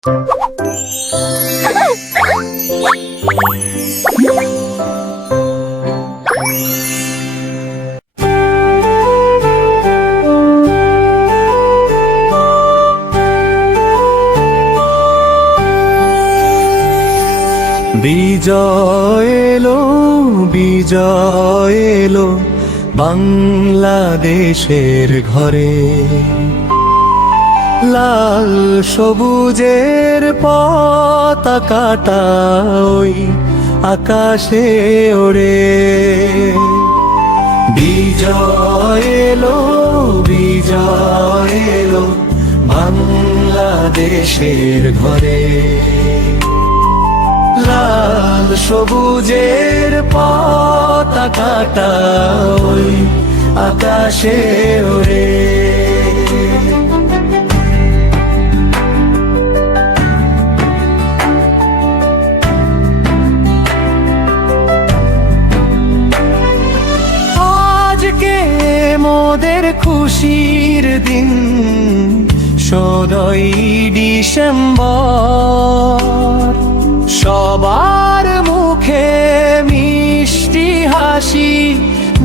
বিজয় এলো, বিজয় এলো বাংলাদেশের ঘরে। লাল সবুজের পতাকাটা ওই আকাশে ওড়ে। বিজয় এলো, বিজয় এলো বাংলাদেশের ঘরে। লাল সবুজের পতাকাটা ওই আকাশে ওড়ে। আজকে মোদের খুশির দিন, 16ই ডিসেম্বর। সবার মুখে মিষ্টি হাসি,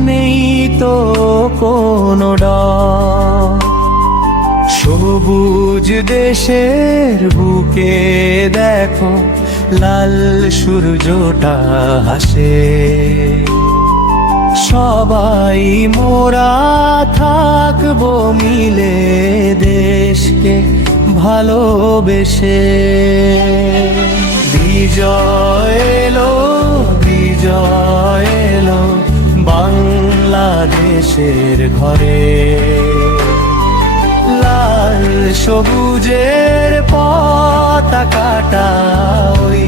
নেই তো কোনো ডর। সবুজ দেশের বুকে দেখো লাল সূর্যটা হাসে। সবাই মোরা থাকবো মিলে দেশকে ভালোবেসে। বিজয় এলো, বিজয় এলো বাংলাদেশের ঘরে। লাল সবুজের পতাকাটা ওই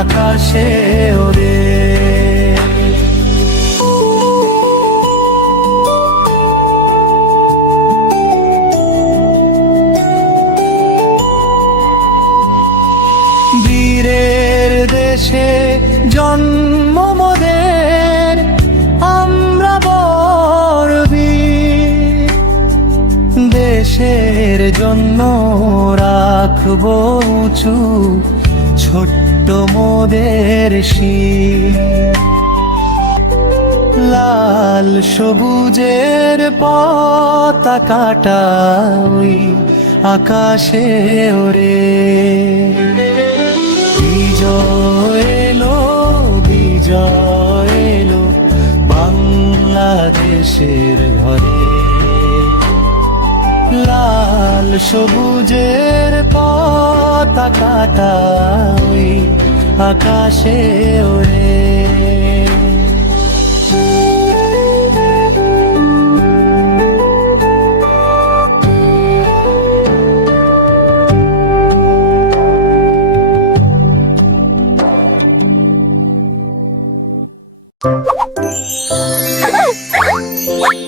আকাশে ওড়ে। বীরের দেশে জন্ম মোদের, আমরা বীর। দেশের জন্য রাখবো উঁচু ছোট্ট মোদের শির। লাল সবুজের পতাকাটা ওই আকাশে ওড়ে। বিজয় এলো, বিজয় এলো বাংলাদেশের ঘরে। লাল সবুজের পতাকাটা ওই আকাশে ওড়ে। What?